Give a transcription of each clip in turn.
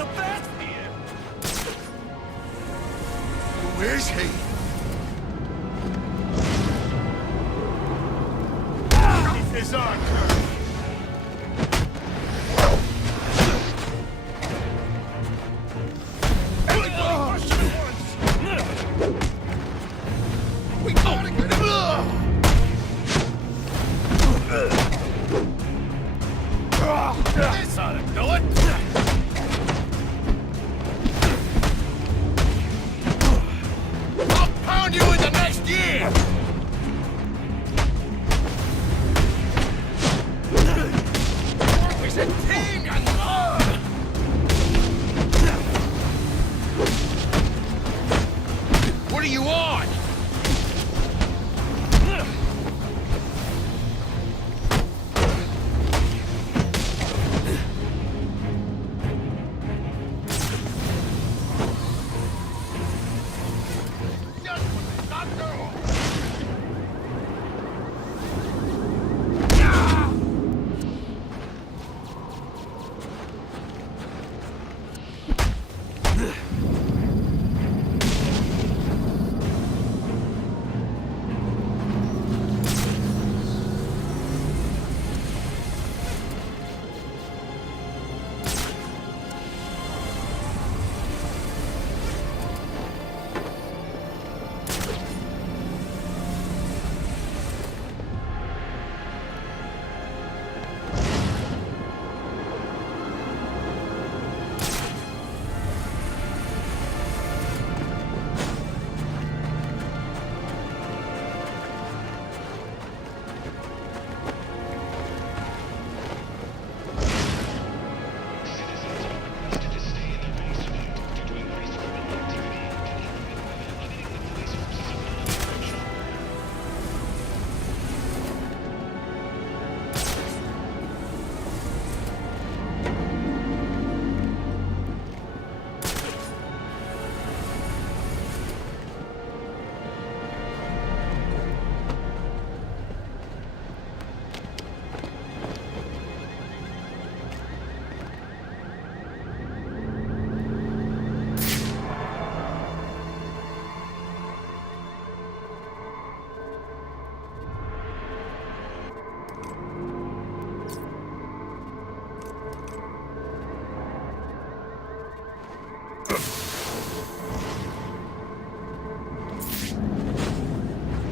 the best here! Who is he? He's his archer! We gotta get him! This ought to do it! I'll pound you in the next year! Work as a team, you know! What are you on?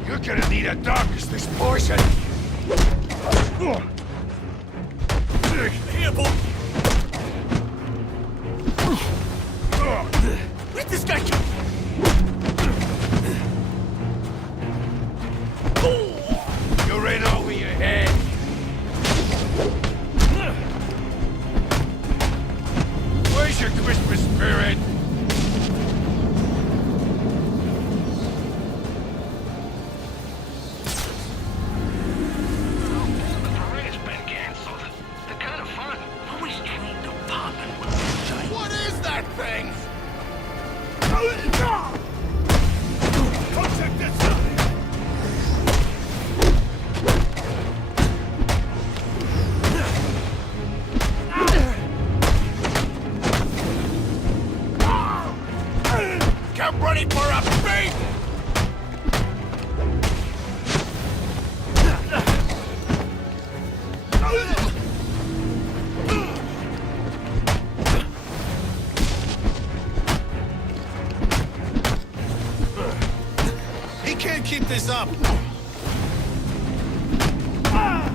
You're gonna need a dock as this portion! Here, boy! Let this guy go! You're in over your head! Where's your Christmas spirit? Get ready for a beat! He can't keep this up! I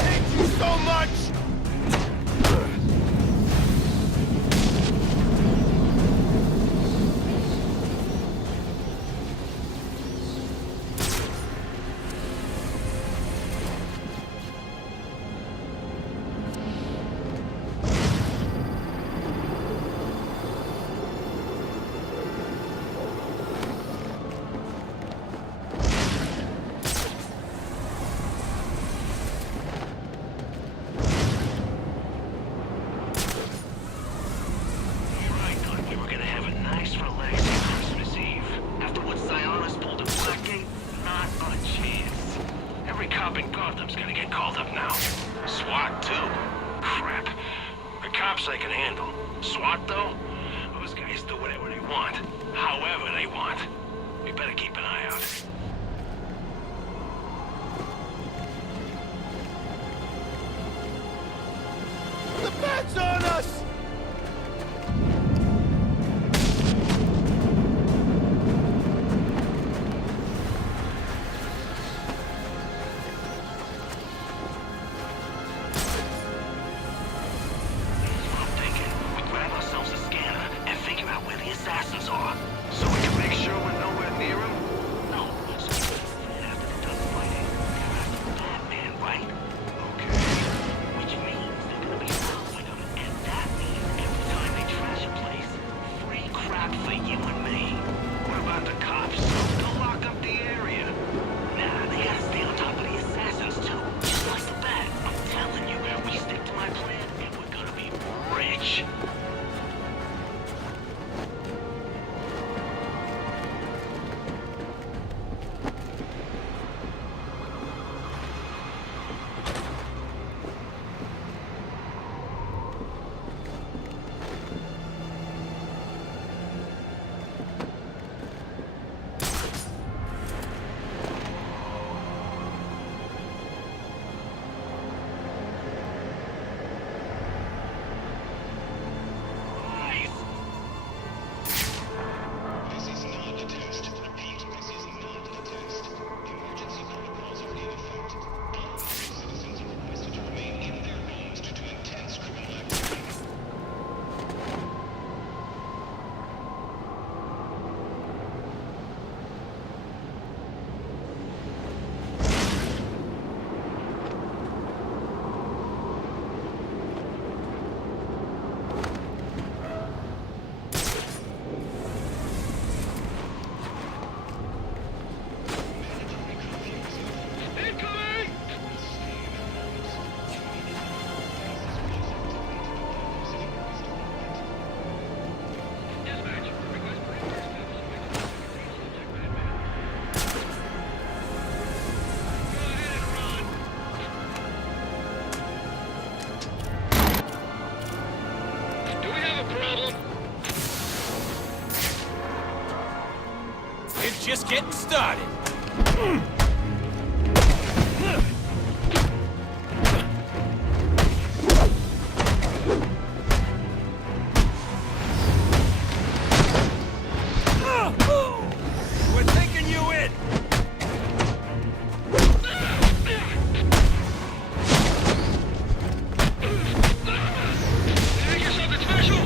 hate you so much! cops I can handle. SWAT, though? Those guys do whatever they want. However they want. We better keep an eye out. The bat's on us! Just getting started. We're taking you in. Make yourself special.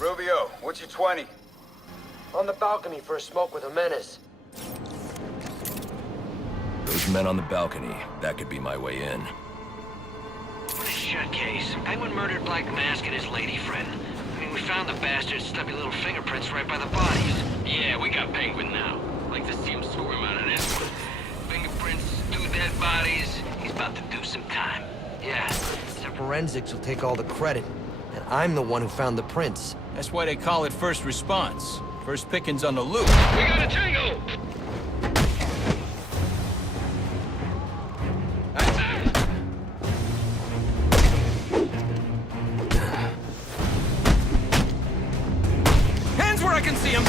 Rubio, what's your 20? On the balcony for a smoke with a menace. Those men on the balcony, that could be my way in. What a shut case. Penguin murdered Black Mask and his lady friend. I mean, we found the bastard's stubby little fingerprints right by the bodies. Yeah, we got Penguin now. Like to see him squirm out of this one. Fingerprints, 2 dead bodies. He's about to do some time. Yeah. Forensics will take all the credit, and I'm the one who found the prints. That's why they call it first response. First pickings on the loop. We got a tango! Hands where I can see them.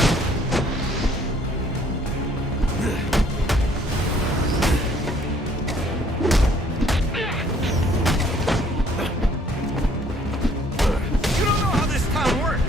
You don't know how this town works.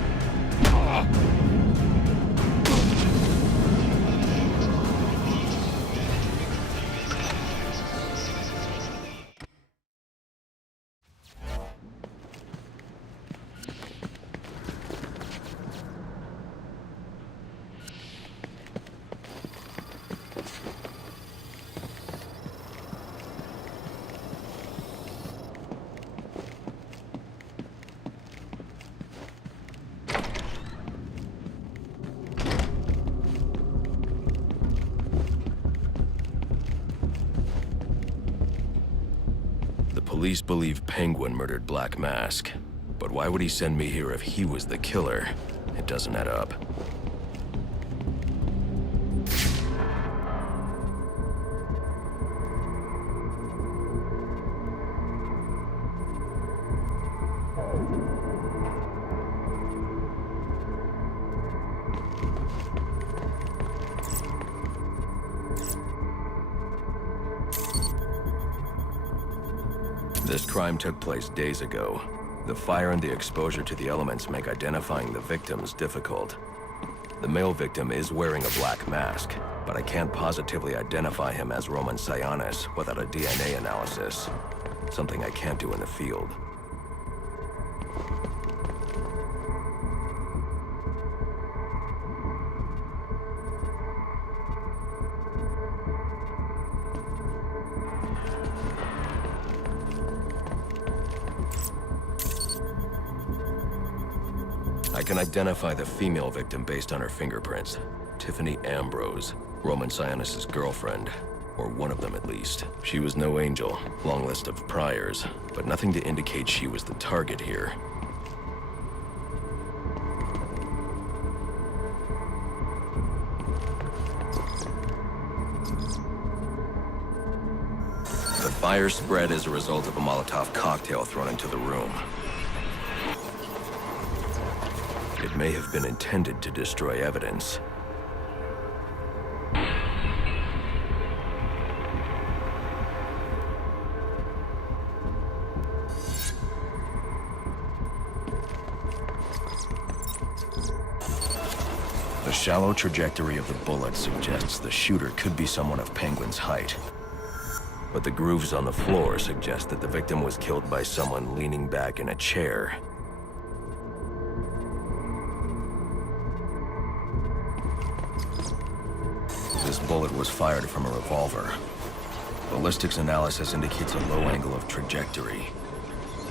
Police believe Penguin murdered Black Mask. But why would he send me here if he was the killer? It doesn't add up. This crime took place days ago. The fire and the exposure to the elements make identifying the victims difficult. The male victim is wearing a black mask, but I can't positively identify him as Roman Sionis without a DNA analysis. Something I can't do in the field. I can identify the female victim based on her fingerprints. Tiffany Ambrose, Roman Sionis' girlfriend. Or one of them at least. She was no angel, long list of priors, but nothing to indicate she was the target here. The fire spread as a result of a Molotov cocktail thrown into the room. It may have been intended to destroy evidence. The shallow trajectory of the bullet suggests the shooter could be someone of Penguin's height. But the grooves on the floor suggest that the victim was killed by someone leaning back in a chair. This bullet was fired from a revolver. Ballistics analysis indicates a low angle of trajectory.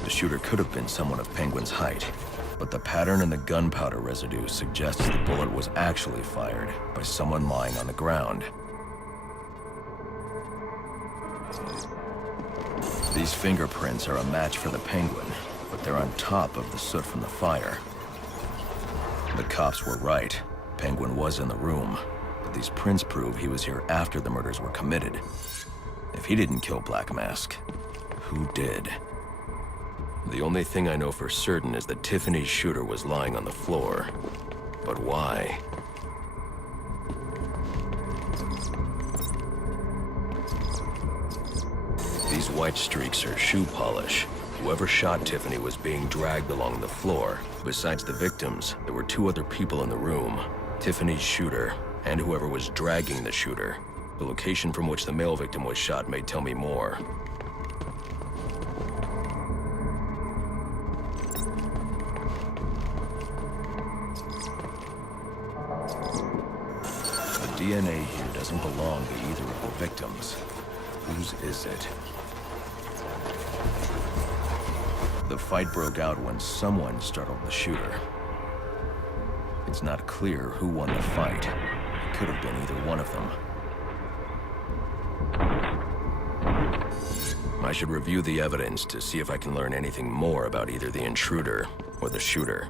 The shooter could have been someone of Penguin's height, but the pattern in the gunpowder residue suggests the bullet was actually fired by someone lying on the ground. These fingerprints are a match for the Penguin, but they're on top of the soot from the fire. The cops were right. Penguin was in the room. But these prints prove he was here after the murders were committed. If he didn't kill Black Mask, who did? The only thing I know for certain is that Tiffany's shooter was lying on the floor. But why? These white streaks are shoe polish. Whoever shot Tiffany was being dragged along the floor. Besides the victims, there were two other people in the room. Tiffany's shooter, and whoever was dragging the shooter. The location from which the male victim was shot may tell me more. The DNA here doesn't belong to either of the victims. Whose is it? The fight broke out when someone startled the shooter. It's not clear who won the fight. It could have been either one of them. I should review the evidence to see if I can learn anything more about either the intruder or the shooter.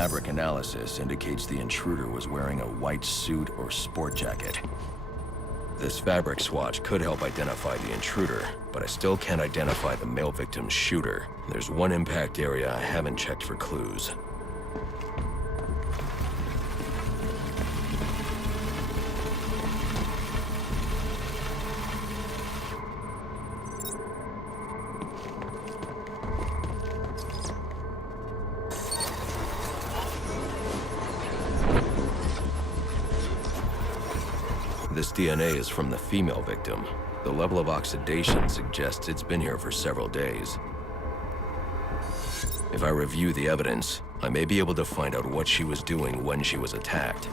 fabric analysis indicates the intruder was wearing a white suit or sport jacket. This fabric swatch could help identify the intruder, but I still can't identify the male victim's shooter. There's one impact area I haven't checked for clues. This DNA is from the female victim. The level of oxidation suggests it's been here for several days. If I review the evidence, I may be able to find out what she was doing when she was attacked.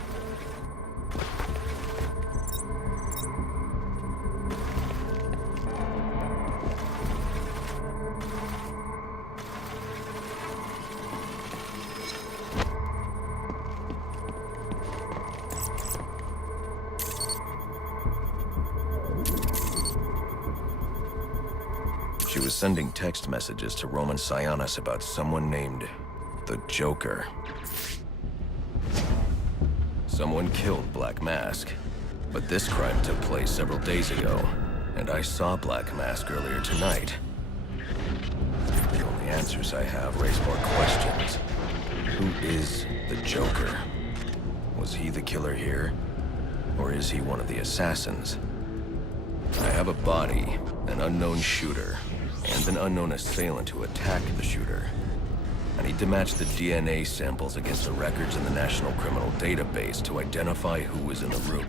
She was sending text messages to Roman Sionis about someone named the Joker. Someone killed Black Mask, but this crime took place several days ago, and I saw Black Mask earlier tonight. The only answers I have raise more questions. Who is the Joker? Was he the killer here? Or is he one of the assassins? I have a body, an unknown shooter, and an unknown assailant who attacked the shooter. I need to match the DNA samples against the records in the National Criminal Database to identify who was in the room.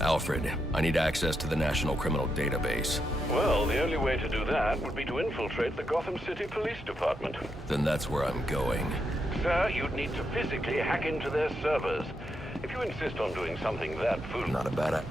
Alfred, I need access to the National Criminal Database. Well, the only way to do that would be to infiltrate the Gotham City Police Department. Then that's where I'm going. Sir, you'd need to physically hack into their servers. If you insist on doing something that foolish... Not a bad idea.